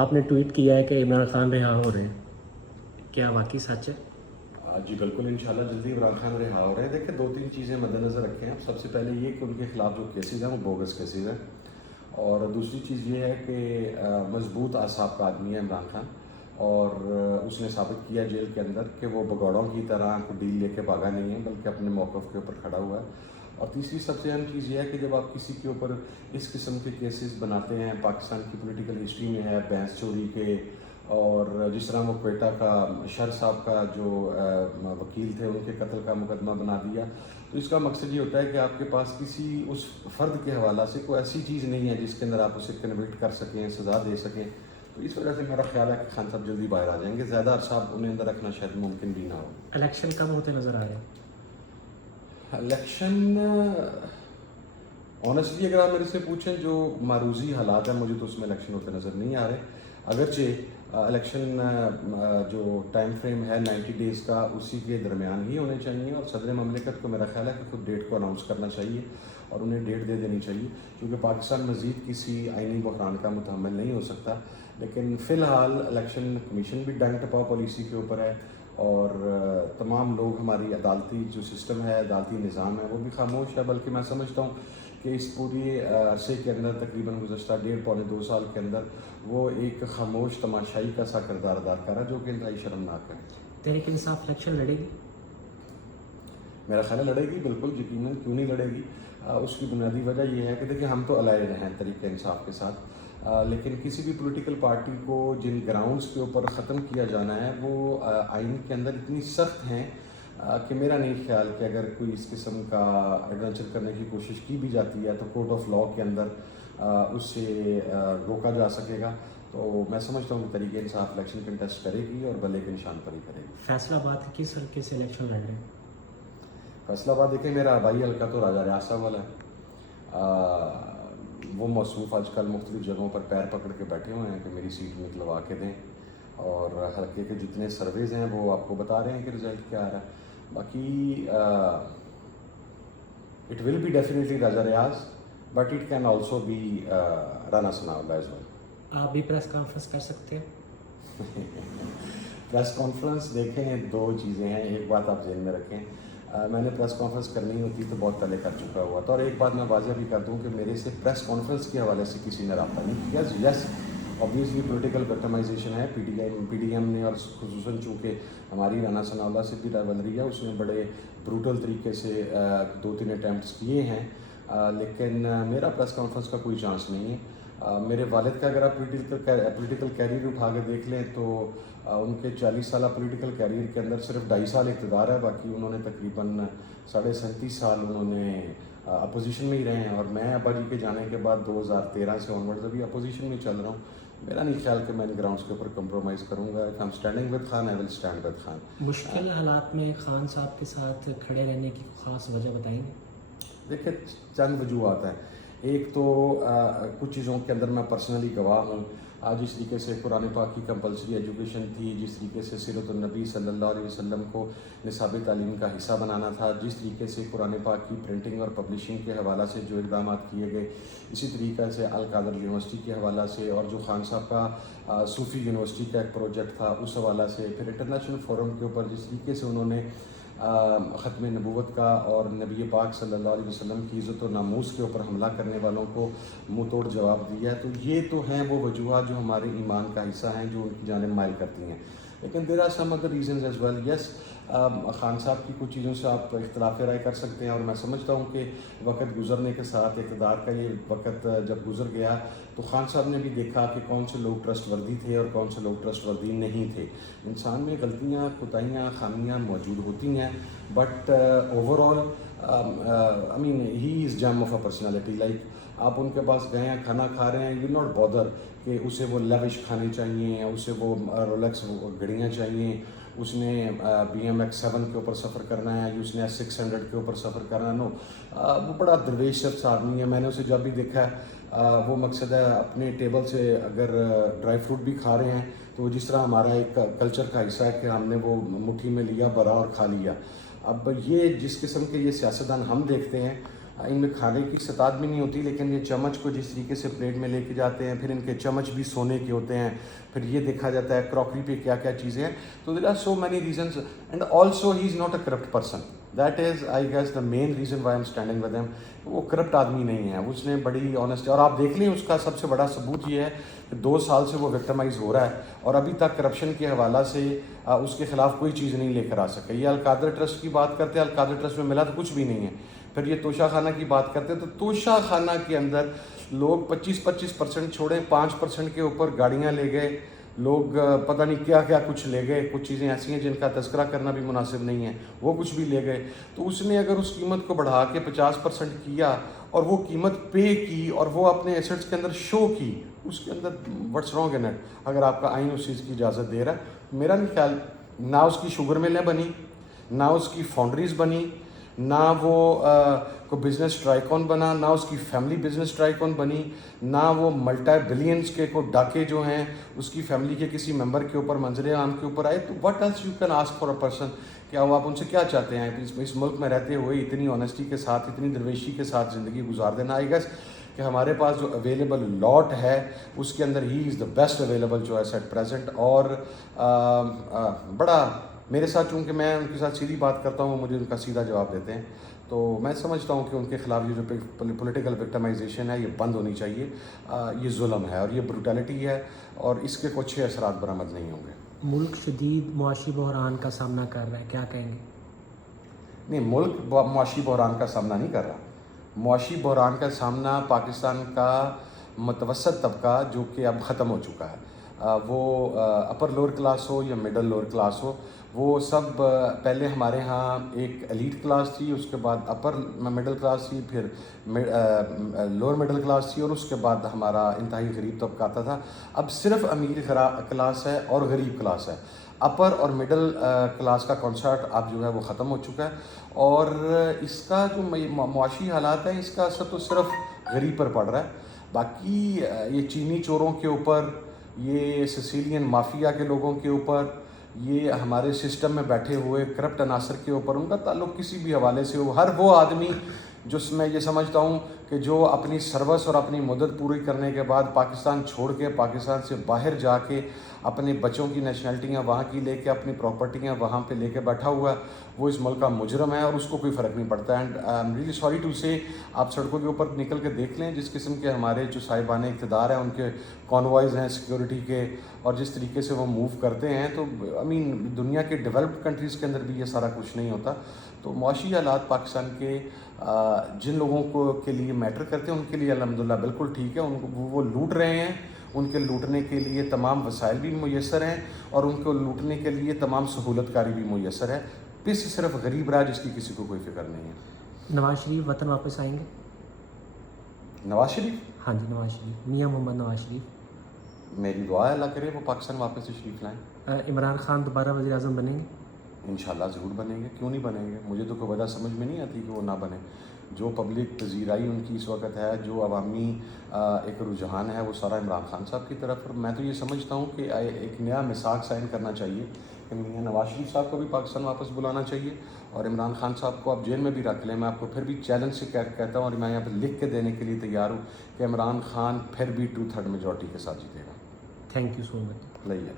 آپ نے ٹویٹ کیا ہے کہ عمران خان رہا ہو رہے ہیں، کیا واقعی سچ ہے؟ جی بالکل، انشاءاللہ جلدی عمران خان رہا ہو رہے ہیں۔ دیکھیں، دو تین چیزیں مد نظر رکھیں آپ۔ سب سے پہلے یہ کہ ان کے خلاف جو کیسز ہیں وہ بوگس کیسز ہیں، اور دوسری چیز یہ ہے کہ مضبوط اعصاب کا آدمی ہے عمران خان، اور اس نے ثابت کیا جیل کے اندر کہ وہ بگوڑوں کی طرح کوئی ڈیل لے کے بھاگا نہیں ہے، بلکہ اپنے موقف کے اوپر کھڑا ہوا ہے۔ اور تیسری سب سے اہم چیز یہ ہے کہ جب آپ کسی کے اوپر اس قسم کے کیسز بناتے ہیں، پاکستان کی پولیٹیکل ہسٹری میں ہے بھینس چوری کے، اور جس طرح وہ کوئٹہ کا شر صاحب کا جو وکیل تھے ان کے قتل کا مقدمہ بنا دیا، تو اس کا مقصد یہ ہوتا ہے کہ آپ کے پاس کسی اس فرد کے حوالہ سے کوئی ایسی چیز نہیں ہے جس کے اندر آپ اسے کنوکٹ کر سکیں، سزا دے سکیں۔ تو اس وجہ سے میرا خیال ہے کہ خان صاحب جلدی باہر آ جائیں گے، زیادہ عرصہ انہیں اندر رکھنا شاید ممکن بھی نہ ہو۔ الیکشن کب ہوتے نظر آ رہے ہیں؟ الیکشن آنیسٹلی اگر آپ میرے سے پوچھیں، جو معروضی حالات ہیں مجھے تو اس میں الیکشن ہوتے نظر نہیں آ رہے، اگرچہ الیکشن جو ٹائم فریم ہے 90 ڈیز کا اسی کے درمیان ہی ہونے چاہیے، اور صدر مملکت کو میرا خیال ہے کہ خود ڈیٹ کو اناؤنس کرنا چاہیے اور انہیں ڈیٹ دے دینی چاہیے، کیونکہ پاکستان مزید کسی آئینی بحران کا متحمل نہیں ہو سکتا۔ لیکن فی الحال الیکشن کمیشن بھی ڈنگ ٹپا پالیسی کے اوپر ہے، اور تمام لوگ، ہماری عدالتی جو سسٹم ہے، عدالتی نظام ہے، وہ بھی خاموش ہے۔ بلکہ میں سمجھتا ہوں کہ اس پوری عرصے کے اندر تقریباً گزشتہ 1.5-2 سال کے اندر وہ ایک خاموش تماشائی کا سا کردار ادا کر رہا ہے، جو کہ انتہائی شرمناک ہے۔ تحریک انصاف الیکشن لڑے گی؟ میرا خیال ہے لڑے گی، بالکل یقیناً، کیوں نہیں لڑے گی۔ اس کی بنیادی وجہ یہ ہے کہ دیکھیں، ہم تو الائڈ ہیں تحریک انصاف کے ساتھ، لیکن کسی بھی پولیٹیکل پارٹی کو جن گراؤنڈز کے اوپر ختم کیا جانا ہے وہ آئین کے اندر اتنی سخت ہیں کہ میرا نہیں خیال کہ اگر کوئی اس قسم کا ایڈونچر کرنے کی کوشش کی بھی جاتی ہے تو کورٹ آف لاء کے اندر اس سے روکا جا سکے گا۔ تو میں سمجھتا ہوں کہ تحریک انصاف الیکشن کنٹیسٹ کرے گی اور بلے کے نشان پر ہی کرے گی۔ فیصل آباد کس حلقے سے الیکشن لڑ رہے ہیں؟ فیصل آباد دیکھیں، میرا آبائی حلقہ تو راجہ ریاض صاحب والا ہے۔ وہ موصوف آج کل مختلف جگہوں پر پیر پکڑ کے بیٹھے ہوئے ہیں کہ میری سیٹ نکلوا کے دیں، اور حلقے کے جتنے سرویز ہیں وہ آپ کو بتا رہے ہیں کہ رزلٹ کیا آ رہا ہے۔ باقی it will be definitely Raja Riaz, but it can also be Rana Sanaullah as well. آپ بھی پریس کانفرنس کر سکتے ہیں؟ پریس کانفرنس دیکھیں، دو چیزیں ہیں، ایک بات آپ ذہن میں رکھیں، میں نے پریس کانفرنس کرنی ہوتی تو بہت پہلے کر چکا ہوا تھا، اور ایک بات میں واضح بھی کر دوں کہ میرے سے پریس کانفرنس کے حوالے سے کسی نے رابطہ نہیں کیا۔ یس obviously پولیٹیکل وکٹمائزیشن ہے، پی ڈی ایم نے، اور خصوصاً چونکہ ہماری رانا ثناء اللہ سے بھی رائیولری ہے، اس نے بڑے بروٹل طریقے سے 2-3 اٹیمپٹس کیے ہیں، لیکن میرا پریس کانفرنس کا کوئی چانس نہیں ہے۔ میرے والد کا اگر آپ پولیٹیکل کیریئر اٹھا کے دیکھ لیں تو ان کے 40 سالہ پولیٹیکل کیریئر کے اندر صرف 2.5 سال اقتدار ہے، باقی انہوں نے تقریباً 37.5 سال انہوں نے اپوزیشن میں ہی رہے ہیں، اور میں ابا جی کے جانے کے بعد 2013 سے آنورڈز ابھی اپوزیشن میں چل رہا ہوں۔ میرا نہیں خیال کہ میں ان گراؤنڈس کے اوپر کمپرومائز کروں گا۔ If I am standing with Khan, I will stand with Khan. مشکل حالات میں خان صاحب کے ساتھ کھڑے رہنے کی خاص وجہ بتائیں گے؟ دیکھیں، چند وجوہات ہیں۔ ایک تو کچھ چیزوں کے اندر میں پرسنلی گواہ ہوں، جس طریقے سے قرآن پاک کی کمپلسری ایجوکیشن تھی، جس طریقے سے سیرت النبی صلی اللہ علیہ وسلم کو نصاب تعلیم کا حصہ بنانا تھا، جس طریقے سے قرآن پاک کی پرنٹنگ اور پبلشنگ کے حوالہ سے جو اقدامات کیے گئے، اسی طریقے سے القادر یونیورسٹی کے حوالہ سے، اور جو خان صاحب کا صوفی یونیورسٹی کا ایک پروجیکٹ تھا اس حوالہ سے، پھر انٹرنیشنل فورم کے اوپر جس طریقے سے انہوں نے ختم نبوت کا اور نبی پاک صلی اللہ علیہ وسلم کی عزت و ناموس کے اوپر حملہ کرنے والوں کو منہ توڑ جواب دیا ہے، تو یہ تو ہیں وہ وجوہات جو ہمارے ایمان کا حصہ ہیں، جو ان کی جانب مائل کرتی ہیں۔ لیکن there are some other reasons as well. Yes, Khan صاحب کی کچھ چیزوں سے آپ اختلاف رائے کر سکتے ہیں، اور میں سمجھتا ہوں کہ وقت گزرنے کے ساتھ، اقتدار کا یہ وقت جب گزر گیا تو خان صاحب نے بھی دیکھا کہ کون سے لوگ ٹرسٹ وردی تھے اور کون سے لوگ ٹرسٹ وردی نہیں تھے۔ انسان میں غلطیاں، کوتاہیاں، خامیاں موجود ہوتی ہیں، but overall I mean he is gem of a personality. Like آپ ان کے پاس گئے ہیں، کھانا کھا رہے ہیں، یو ناٹ بادر کہ اسے وہ لیوش کھانے چاہیے، اسے وہ رولیکس گھڑیاں چاہیے، اس نے BMX7 کے اوپر سفر کرنا ہے، یا اس نے S600 کے اوپر سفر کرنا ہے۔ نو، وہ بڑا درویش شخص آدمی ہے۔ میں نے اسے جب بھی دیکھا ہے، وہ مقصد ہے اپنے ٹیبل سے اگر ڈرائی فروٹ بھی کھا رہے ہیں تو وہ جس طرح ہمارا ایک کلچر کا حصہ ہے کہ ہم نے وہ مٹھی میں لیا، بھرا اور کھا لیا۔ اب یہ جس قسم کے یہ سیاستدان ہم دیکھتے ہیں، ان میں کھانے کی استطاعت بھی نہیں ہوتی، لیکن یہ چمچ کو جس طریقے سے پلیٹ میں لے کے جاتے ہیں، پھر ان کے چمچ بھی سونے کے ہوتے ہیں، پھر یہ دیکھا جاتا ہے کراکری پہ کیا کیا چیزیں ہیں. تو there are so many reasons and also he is not a corrupt person. That is I guess the main reason why I'm standing with him. وہ کرپٹ آدمی نہیں ہے، اس نے بڑی آنیسٹ، اور آپ دیکھ لیں اس کا سب سے بڑا ثبوت یہ ہے کہ 2 سال سے وہ وکٹمائز ہو رہا ہے اور ابھی تک کرپشن کے حوالہ سے اس کے خلاف کوئی چیز نہیں لے کر آ سکے. یہ القادر ٹرسٹ کی بات کرتے ہیں، القادر ٹرسٹ میں ملا تو کچھ بھی نہیں ہے. پھر یہ توشہ خانہ کی بات کرتے ہیں تو توشہ خانہ کے اندر لوگ 25% چھوڑیں، 5% کے اوپر گاڑیاں لے گئے لوگ، پتہ نہیں کیا کیا کچھ لے گئے. کچھ چیزیں ایسی ہیں جن کا تذکرہ کرنا بھی مناسب نہیں ہے، وہ کچھ بھی لے گئے. تو اس نے اگر اس قیمت کو بڑھا کے 50% کیا اور وہ قیمت پے کی اور وہ اپنے ایسٹس کے اندر شو کی، اس کے اندر وٹس رانگ ان اٹ. اگر آپ کا آئین اس چیز کی اجازت دے رہا ہے، میرا نہیں خیال نہ اس کی شوگر ملیں بنی، نہ اس کی فاؤنڈریز بنی، نہ وہ کو بزنس ٹرائیکون بنا، نہ اس کی فیملی بزنس ٹرائیکون بنی، نہ وہ ملٹی بلینز کے کو ڈاکے جو ہیں اس کی فیملی کے کسی ممبر کے اوپر منظر عام کے اوپر آئے. تو what else you can ask for a person. کیا وہ آپ ان سے کیا چاہتے ہیں اس ملک میں رہتے ہوئے اتنی آنیسٹی کے ساتھ، اتنی درویشی کے ساتھ زندگی گزار دینا. آئی گیس کہ ہمارے پاس جو اویلیبل لاٹ ہے اس کے اندر ہی is the best available choice at present. اور بڑا میرے ساتھ، چونکہ میں ان کے ساتھ سیدھی بات کرتا ہوں، مجھے ان کا سیدھا جواب دیتے ہیں، تو میں سمجھتا ہوں کہ ان کے خلاف یہ جو پولیٹیکل وکٹمائزیشن ہے یہ بند ہونی چاہیے. یہ ظلم ہے اور یہ بروٹیلٹی ہے اور اس کے کچھ اثرات برآمد نہیں ہوں گے. ملک شدید معاشی بحران کا سامنا کر رہا ہے، کیا کہیں گے؟ نہیں، ملک معاشی بحران کا سامنا نہیں کر رہا. معاشی بحران کا سامنا پاکستان کا متوسط طبقہ جو کہ اب ختم ہو چکا ہے، وہ اپر لوور کلاس ہو یا مڈل لوور کلاس ہو، وہ سب پہلے ہمارے ہاں ایک ایلیٹ کلاس تھی، اس کے بعد اپر مڈل کلاس تھی، پھر لوور مڈل کلاس تھی، اور اس کے بعد ہمارا انتہائی غریب طبقہ آتا تھا. اب صرف امیر کلاس ہے اور غریب کلاس ہے. اپر اور مڈل کلاس کا کانسیپٹ اب جو ہے وہ ختم ہو چکا ہے، اور اس کا جو معاشی حالات ہے اس کا اثر تو صرف غریب پر پڑ رہا ہے. باقی یہ چینی چوروں کے اوپر، یہ سسیلین مافیا کے لوگوں کے اوپر، یہ ہمارے سسٹم میں بیٹھے ہوئے کرپٹ عناصر کے اوپر، ان کا تعلق کسی بھی حوالے سے ہو، ہر وہ آدمی جس میں یہ سمجھتا ہوں کہ جو اپنی سروس اور اپنی مدت پوری کرنے کے بعد پاکستان چھوڑ کے، پاکستان سے باہر جا کے اپنے بچوں کی نیشنلٹیاں وہاں کی لے کے، اپنی پراپرٹیاں وہاں پہ لے کے بیٹھا ہوا ہے، وہ اس ملک کا مجرم ہے اور اس کو کوئی فرق نہیں پڑتا. And I am really sorry to say, آپ سڑکوں کے اوپر نکل کے دیکھ لیں جس قسم کے ہمارے جو صاحبان اقتدار ہیں، ان کے کانوائز ہیں سیکورٹی کے، اور جس طریقے سے وہ موو کرتے ہیں، تو دنیا کے ڈیولپڈ کنٹریز کے اندر بھی یہ سارا کچھ نہیں ہوتا. تو معاشی حالات پاکستان کے جن لوگوں کو کے لیے میٹر کرتے ہیں ان کے لیے الحمدللہ بالکل ٹھیک ہے. ان کو وہ لوٹ رہے ہیں، ان کے لوٹنے کے لیے تمام وسائل بھی میسر ہیں اور ان کو لوٹنے کے لیے تمام سہولت کاری بھی میسر ہے. پس صرف غریب رہا جس کی کسی کو کوئی فکر نہیں ہے. نواز شریف وطن واپس آئیں گے؟ نواز شریف؟ ہاں جی، نواز شریف، میاں محمد نواز شریف. میری دعا ہے اللہ کرے وہ پاکستان واپس تشریف لائیں. عمران خان دوبارہ وزیر اعظم بنیں گے؟ انشاءاللہ ضرور بنیں گے، کیوں نہیں بنیں گے. مجھے تو کوئی وجہ سمجھ میں نہیں آتی کہ وہ نہ بنے. جو پبلک پذیرائی ان کی اس وقت ہے، جو عوامی ایک رجحان ہے، وہ سارا عمران خان صاحب کی طرف. اور میں تو یہ سمجھتا ہوں کہ ایک نیا میثاق سائن کرنا چاہیے کہ میاں نواز شریف صاحب کو بھی پاکستان واپس بلانا چاہیے، اور عمران خان صاحب کو آپ جیل میں بھی رکھ لیں. میں آپ کو پھر بھی چیلنج سے کہتا ہوں اور میں یہاں پہ لکھ کے دینے کے لیے تیار ہوں کہ عمران خان پھر بھی 2/3 میجورٹی کے ساتھ جیتے گا. تھینک یو سو مچ. لائیے.